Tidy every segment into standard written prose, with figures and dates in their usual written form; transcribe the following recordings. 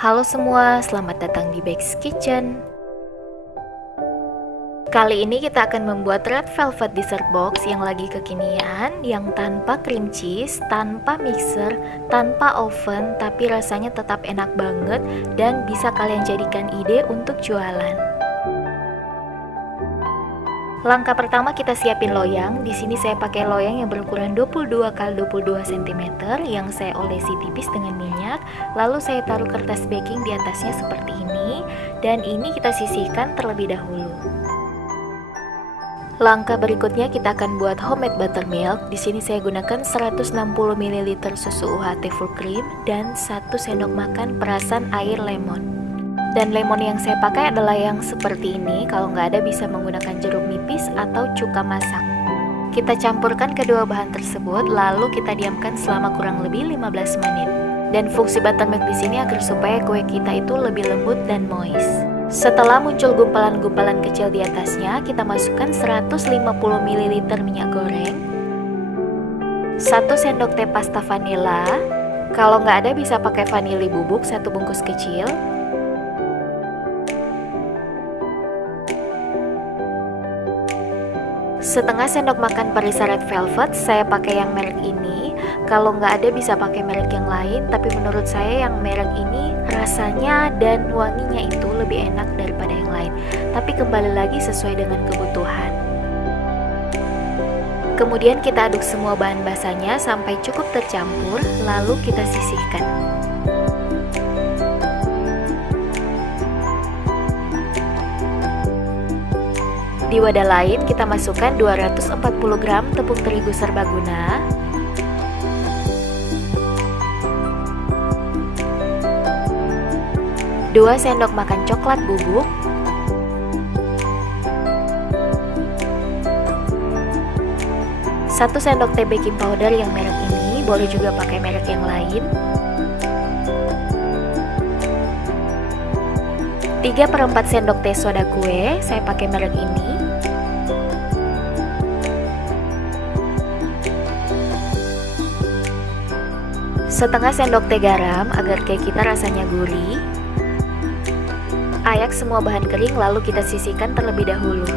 Halo semua, selamat datang di Bex Kitchen. Kali ini kita akan membuat red velvet dessert box yang lagi kekinian, yang tanpa cream cheese, tanpa mixer, tanpa oven, tapi rasanya tetap enak banget dan bisa kalian jadikan ide untuk jualan. Langkah pertama kita siapin loyang. Di sini saya pakai loyang yang berukuran 22 x 22 cm yang saya olesi tipis dengan minyak. Lalu saya taruh kertas baking di atasnya seperti ini, dan ini kita sisihkan terlebih dahulu. Langkah berikutnya kita akan buat homemade buttermilk. Di sini saya gunakan 160 ml susu UHT full cream dan 1 sendok makan perasan air lemon. Dan lemon yang saya pakai adalah yang seperti ini. Kalau nggak ada bisa menggunakan jeruk nipis atau cuka masak. Kita campurkan kedua bahan tersebut, lalu kita diamkan selama kurang lebih 15 menit. Dan fungsi buttermilk di sini agar supaya kue kita itu lebih lembut dan moist. Setelah muncul gumpalan-gumpalan kecil di atasnya, kita masukkan 150 ml minyak goreng, 1 sendok teh pasta vanila. Kalau nggak ada bisa pakai vanili bubuk 1 bungkus kecil, setengah sendok makan perisa red velvet. Saya pakai yang merek ini. Kalau nggak ada bisa pakai merek yang lain, tapi menurut saya yang merek ini rasanya dan wanginya itu lebih enak daripada yang lain. Tapi kembali lagi sesuai dengan kebutuhan. Kemudian kita aduk semua bahan basahnya sampai cukup tercampur, lalu kita sisihkan. Di wadah lain kita masukkan 240 gram tepung terigu serbaguna, 2 sendok makan coklat bubuk, 1 sendok teh baking powder yang merek ini, boleh juga pakai merek yang lain, 3/4 sendok teh soda kue, saya pakai merek ini, 1/2 sendok teh garam agar kue kita rasanya gurih. Ayak semua bahan kering lalu kita sisihkan terlebih dahulu.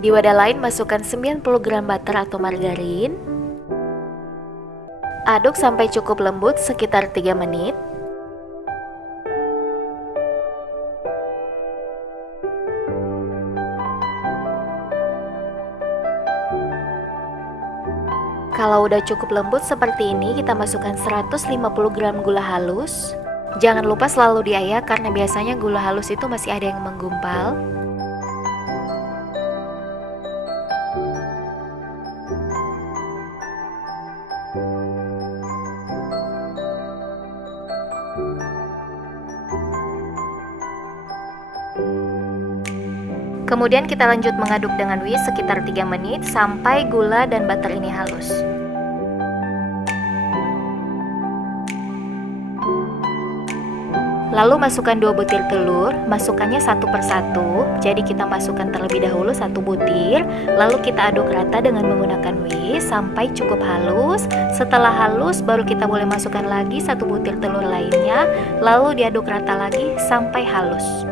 Di wadah lain masukkan 90 gram butter atau margarin. Aduk sampai cukup lembut sekitar 3 menit. Kalau udah cukup lembut seperti ini, kita masukkan 150 gram gula halus. Jangan lupa selalu diayak karena biasanya gula halus itu masih ada yang menggumpal. Kemudian kita lanjut mengaduk dengan whisk sekitar 3 menit sampai gula dan butter ini halus. Lalu masukkan 2 butir telur, masukkannya satu persatu. Jadi kita masukkan terlebih dahulu 1 butir, lalu kita aduk rata dengan menggunakan whisk sampai cukup halus. Setelah halus baru kita boleh masukkan lagi 1 butir telur lainnya, lalu diaduk rata lagi sampai halus.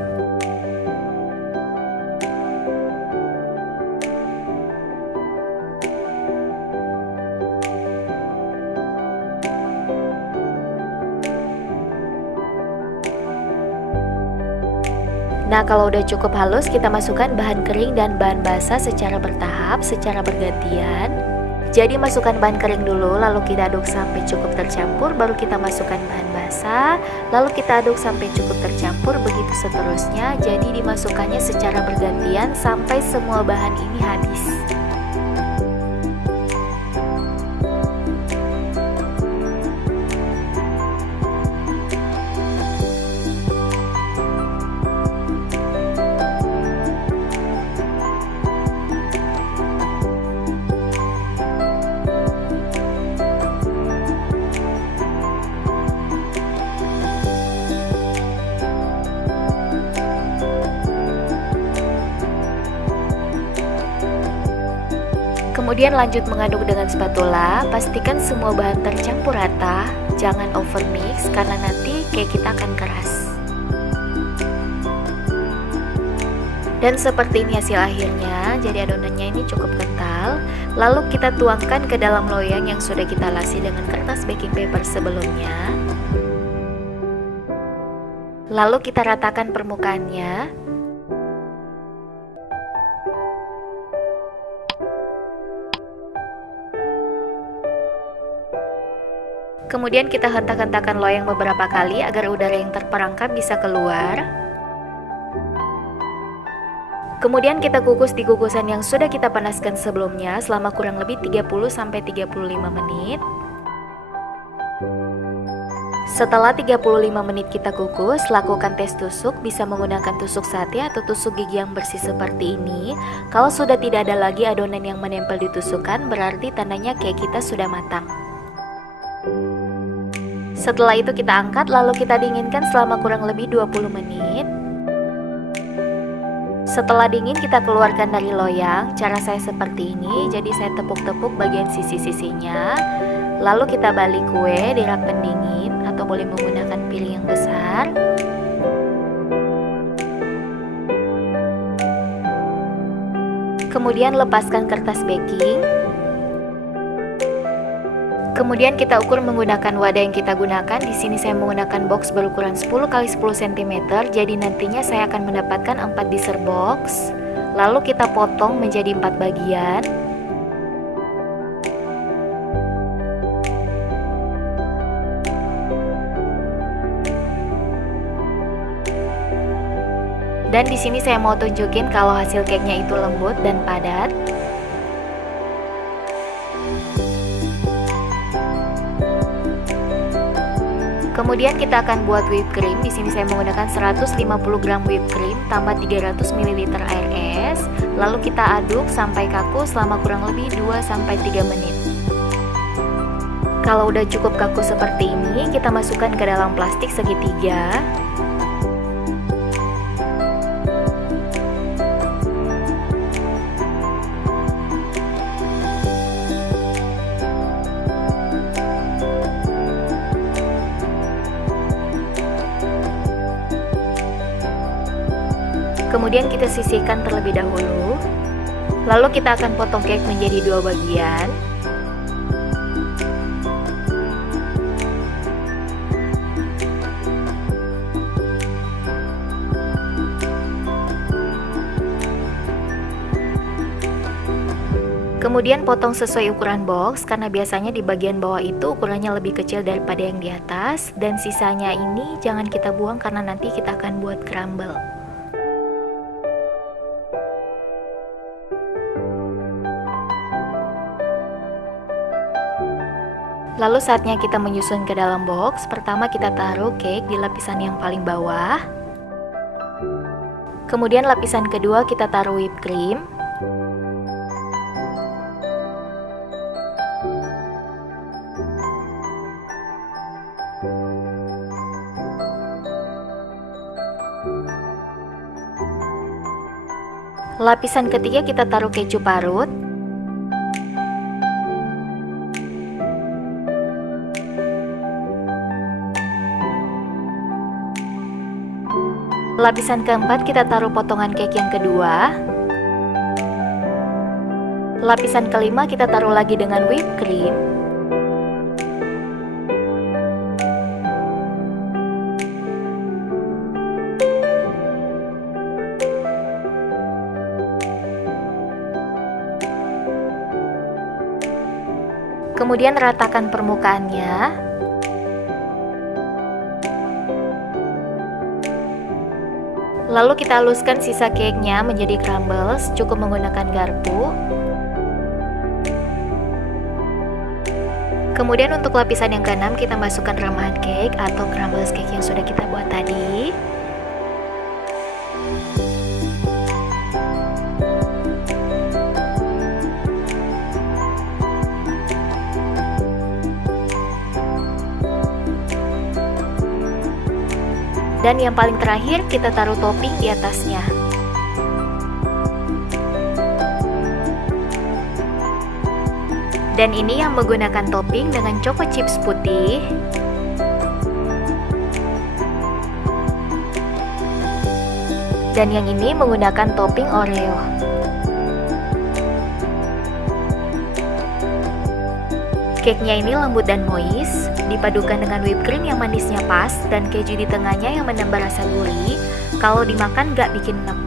Nah, kalau udah cukup halus, kita masukkan bahan kering dan bahan basah secara bertahap, secara bergantian. Jadi masukkan bahan kering dulu, lalu kita aduk sampai cukup tercampur, baru kita masukkan bahan basah, lalu kita aduk sampai cukup tercampur, begitu seterusnya. Jadi dimasukkannya secara bergantian sampai semua bahan ini habis. Kemudian lanjut mengaduk dengan spatula, pastikan semua bahan tercampur rata, jangan overmix karena nanti cake kita akan keras. Dan seperti ini hasil akhirnya, jadi adonannya ini cukup kental. Lalu kita tuangkan ke dalam loyang yang sudah kita lasi dengan kertas baking paper sebelumnya. Lalu kita ratakan permukaannya. Kemudian kita hentak-hentakan loyang beberapa kali agar udara yang terperangkap bisa keluar. Kemudian kita kukus di kukusan yang sudah kita panaskan sebelumnya selama kurang lebih 30-35 menit. Setelah 35 menit kita kukus, lakukan tes tusuk, bisa menggunakan tusuk sate atau tusuk gigi yang bersih seperti ini. Kalau sudah tidak ada lagi adonan yang menempel di tusukan, berarti tandanya cake kita sudah matang. Setelah itu kita angkat, lalu kita dinginkan selama kurang lebih 20 menit. Setelah dingin kita keluarkan dari loyang. Cara saya seperti ini, jadi saya tepuk-tepuk bagian sisi-sisinya. Lalu kita balik kue di rak pendingin atau boleh menggunakan piring yang besar. Kemudian lepaskan kertas baking. Kemudian kita ukur menggunakan wadah yang kita gunakan. Di sini saya menggunakan box berukuran 10 x 10 cm. Jadi nantinya saya akan mendapatkan 4 dessert box. Lalu kita potong menjadi 4 bagian. Dan di sini saya mau tunjukin kalau hasil cake-nya itu lembut dan padat. Kemudian kita akan buat whipped cream. Di sini saya menggunakan 150 gram whipped cream tambah 300 ml air es. Lalu kita aduk sampai kaku selama kurang lebih 2-3 menit. Kalau udah cukup kaku seperti ini, kita masukkan ke dalam plastik segitiga. Kemudian kita sisihkan terlebih dahulu. Lalu kita akan potong cake menjadi 2 bagian. Kemudian potong sesuai ukuran box, karena biasanya di bagian bawah itu ukurannya lebih kecil daripada yang di atas. Dan sisanya ini jangan kita buang karena nanti kita akan buat crumble. Lalu saatnya kita menyusun ke dalam box. Pertama kita taruh cake di lapisan yang paling bawah. Kemudian lapisan kedua kita taruh whipped cream. Lapisan ketiga kita taruh keju parut. Lapisan keempat kita taruh potongan cake yang kedua. Lapisan kelima kita taruh lagi dengan whipped cream. Kemudian ratakan permukaannya. Lalu kita haluskan sisa cake-nya menjadi crumbles, cukup menggunakan garpu. Kemudian untuk lapisan yang keenam kita masukkan remahan cake atau crumbles cake yang sudah kita buat tadi. Dan yang paling terakhir kita taruh topping di atasnya. Dan ini yang menggunakan topping dengan choco chips putih. Dan yang ini menggunakan topping Oreo. Cake-nya ini lembut dan moist, dipadukan dengan whipped cream yang manisnya pas dan keju di tengahnya yang menambah rasa gurih. Kalau dimakan gak bikin enek.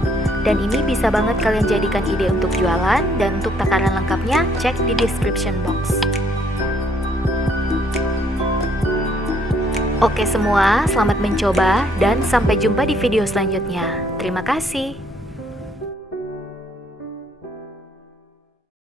Dan ini bisa banget kalian jadikan ide untuk jualan, dan untuk takaran lengkapnya cek di description box. Oke semua, selamat mencoba dan sampai jumpa di video selanjutnya. Terima kasih.